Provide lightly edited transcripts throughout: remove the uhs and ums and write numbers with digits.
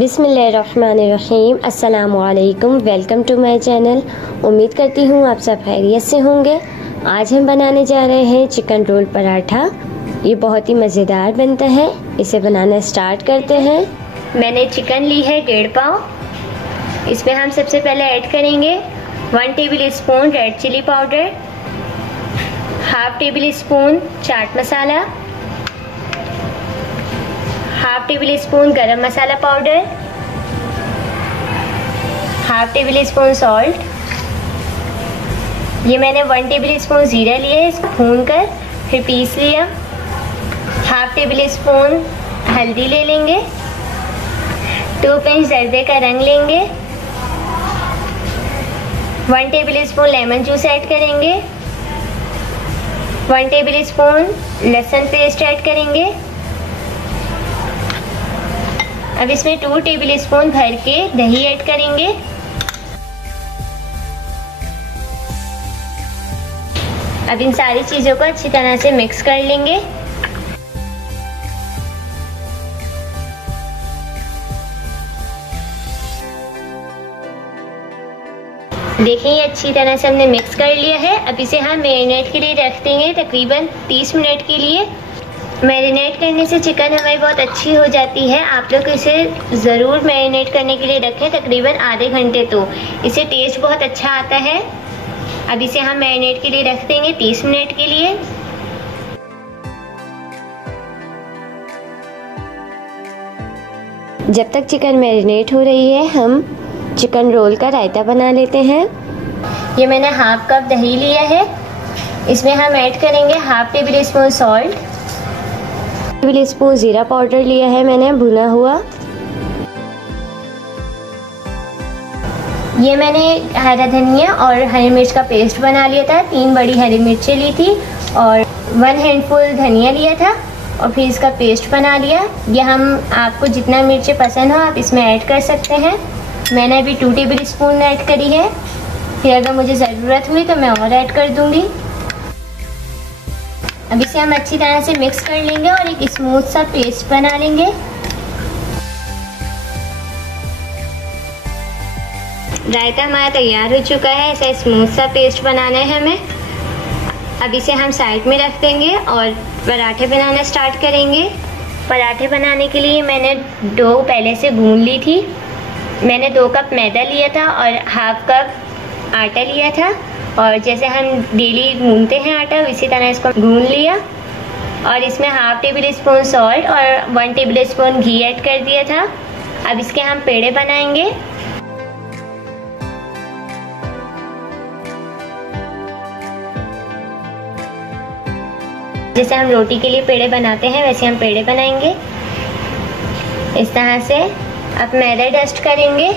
बिस्मिल्लाहिर्रहमानिर्रहीम। अस्सलामुअलैकुम। Welcome to my channel. उम्मीद करती हूँ आप सब खैरियत से होंगे। आज हम बनाने जा रहे हैं चिकन रोल पराठा। ये बहुत ही मज़ेदार बनता है। इसे बनाना स्टार्ट करते हैं। मैंने चिकन ली है 1.5 पाव। इसमें हम सबसे पहले ऐड करेंगे 1 tablespoon red chilli powder, half tablespoon chaat masala, half tablespoon garam masala powder, half tablespoon salt. ये मैंने 1 टेबल स्पून जीरा लिया है, इसको भून कर फिर पीस लिया। हाफ टेबल स्पून हल्दी ले लेंगे, 2 पिंच जर्दे का रंग लेंगे, 1 table spoon lemon juice add करेंगे, 1 टेबल स्पून लहसुन पेस्ट ऐड करेंगे। अब इसमें 2 टेबल स्पून भर के दही ऐड करेंगे। अब इन सारी चीज़ों को अच्छी तरह से मिक्स कर लेंगे। देखिए ये अच्छी तरह से हमने मिक्स कर लिया है। अब इसे हम मैरिनेट के लिए रख देंगे तकरीबन 30 मिनट के लिए। मैरिनेट करने से चिकन हमारी बहुत अच्छी हो जाती है। आप लोग इसे ज़रूर मैरिनेट करने के लिए रखें तकरीबन आधे घंटे, तो इससे टेस्ट बहुत अच्छा आता है। अब इसे हम मैरिनेट के लिए रख देंगे 30 मिनट के लिए। जब तक चिकन मैरिनेट हो रही है हम चिकन रोल का रायता बना लेते हैं। ये मैंने हाफ कप दही लिया है। इसमें हम ऐड करेंगे half tablespoon salt, table spoon जीरा पाउडर लिया है मैंने भुना हुआ। ये मैंने हरा धनिया और हरी मिर्च का पेस्ट बना लिया था। 3 बड़ी हरी मिर्चें ली थी और 1 हैंडफुल धनिया लिया था और फिर इसका पेस्ट बना लिया। ये हम आपको जितना मिर्चें पसंद हो आप इसमें ऐड कर सकते हैं। मैंने अभी 2 टेबल स्पून ऐड करी है, फिर अगर मुझे ज़रूरत हुई तो मैं और ऐड कर दूंगी। अब इसे हम अच्छी तरह से मिक्स कर लेंगे और एक स्मूथ सा पेस्ट बना लेंगे। रायता हमारा तैयार हो चुका है। ऐसा स्मूथ सा पेस्ट बनाना है हमें। अब इसे हम साइड में रख देंगे और पराठे बनाना स्टार्ट करेंगे। पराठे बनाने के लिए मैंने डो पहले से गूंद ली थी। मैंने 2 कप मैदा लिया था और हाफ कप आटा लिया था, और जैसे हम डेली गूंदते हैं आटा इसी तरह इसको गूंद लिया। और इसमें हाफ टेबल स्पून सॉल्ट और 1 टेबल स्पून घी ऐड कर दिया था। अब इसके हम पेड़े बनाएंगे। जैसे हम रोटी के लिए पेड़े बनाते हैं वैसे हम पेड़े बनाएंगे इस तरह से। अब मैदा डस्ट करेंगे।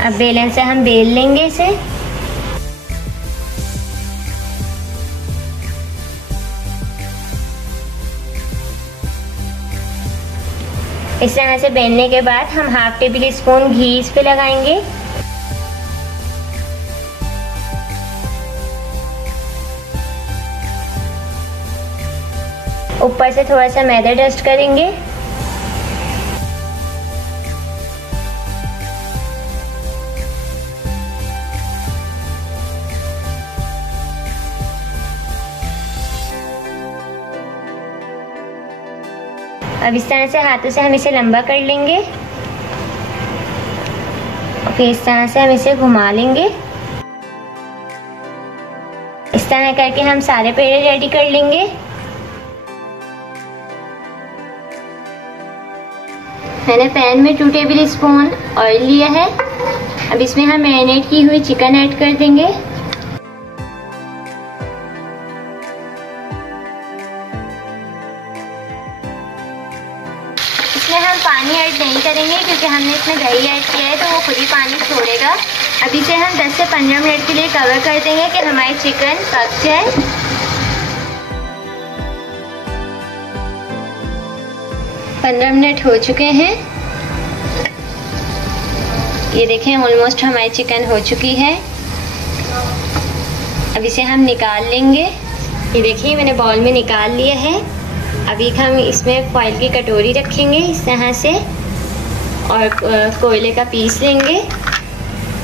अब बेलन से हम बेल लेंगे इसे। इस तरह से बेलने के बाद हम हाफ टेबल स्पून घी इस पे लगाएंगे। ऊपर से थोड़ा सा मैदा डस्ट करेंगे। अब इस तरह से हाथों से हम इसे लंबा कर लेंगे और फिर इस तरह से हम इसे घुमा लेंगे। इस तरह करके हम सारे पेड़े रेडी कर लेंगे। मैंने पैन में 2 टेबल स्पून ऑयल लिया है। अब इसमें हम मैरिनेट की हुई चिकन ऐड कर देंगे। इसमें हम पानी ऐड नहीं करेंगे क्योंकि हमने इसमें दही ऐड किया है तो वो खुद ही पानी छोड़ेगा। अब इसे हम 10 से 15 मिनट के लिए कवर कर देंगे कि हमारी चिकन पक जाए। 15 मिनट हो चुके हैं। ये देखें ऑलमोस्ट हमारी चिकन हो चुकी है। अब इसे हम निकाल लेंगे। ये देखिए मैंने बाउल में निकाल लिया है। अभी हम इसमें फॉइल की कटोरी रखेंगे इस तरह से और कोयले का पीस लेंगे।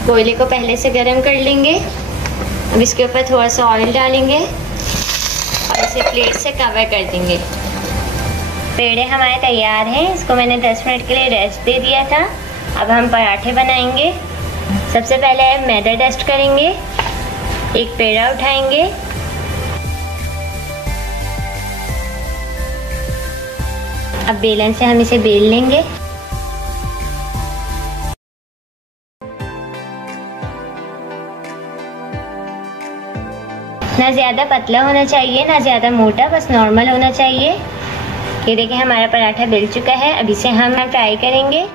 कोयले को पहले से गर्म कर लेंगे। अब इसके ऊपर थोड़ा सा ऑयल डालेंगे और इसे प्लेट से कवर कर देंगे। पेड़े हमारे तैयार हैं। इसको मैंने 10 मिनट के लिए रेस्ट दे दिया था। अब हम पराठे बनाएंगे। सबसे पहले मैदा डस्ट करेंगे। एक पेड़ा उठाएंगे, अब बेलन से हम इसे बेल लेंगे। ना ज़्यादा पतला होना चाहिए ना ज़्यादा मोटा, बस नॉर्मल होना चाहिए। ये देखिए हमारा पराठा बेल चुका है। अब इसे हम फ्राई करेंगे।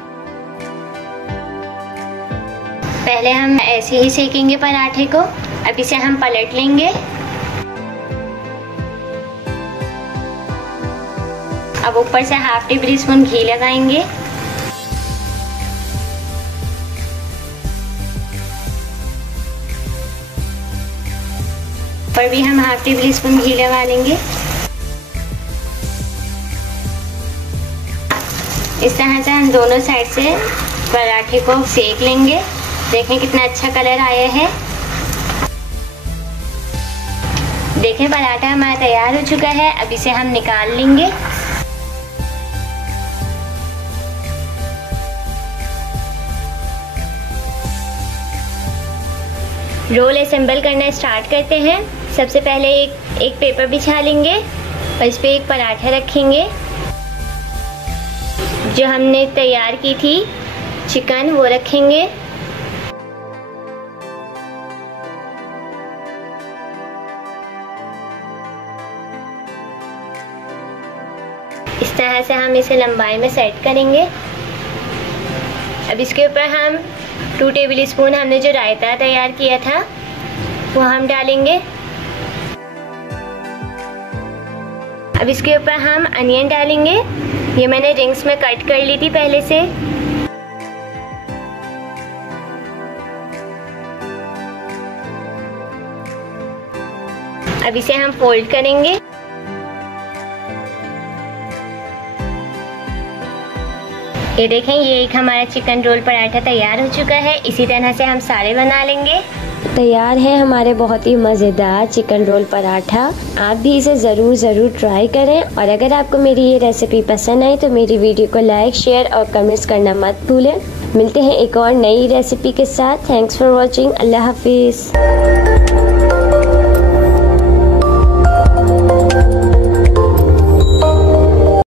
पहले हम ऐसे ही सेकेंगे पराठे को। अब इसे हम पलट लेंगे। अब ऊपर से हाफ टेबल स्पून घी लगाएंगे। पर भी हम हाफ टेबल स्पून घी लगा लेंगे। इस तरह से हम दोनों साइड से पराठे को सेक लेंगे। देखें कितना अच्छा कलर आया है। देखें पराठा हमारा तैयार हो चुका है। अब इसे हम निकाल लेंगे। रोल असेंबल करना स्टार्ट करते हैं। सबसे पहले एक पेपर बिछा लेंगे और इस पे एक पराठा रखेंगे। जो हमने तैयार की थी चिकन वो रखेंगे। इस तरह से हम इसे लंबाई में सेट करेंगे। अब इसके ऊपर हम 2 टेबल स्पून हमने जो रायता तैयार किया था वो हम डालेंगे। अब इसके ऊपर हम अनियन डालेंगे। ये मैंने रिंग्स में कट कर ली थी पहले से। अब इसे हम फोल्ड करेंगे। ये देखें ये एक हमारा चिकन रोल पराठा तैयार हो चुका है। इसी तरह से हम सारे बना लेंगे। तैयार है हमारे बहुत ही मज़ेदार चिकन रोल पराठा। आप भी इसे ज़रूर ट्राई करें। और अगर आपको मेरी ये रेसिपी पसंद आई तो मेरी वीडियो को लाइक, शेयर और कमेंट्स करना मत भूलें। मिलते हैं एक और नई रेसिपी के साथ। Thanks for watching. अल्लाह हाफिज़।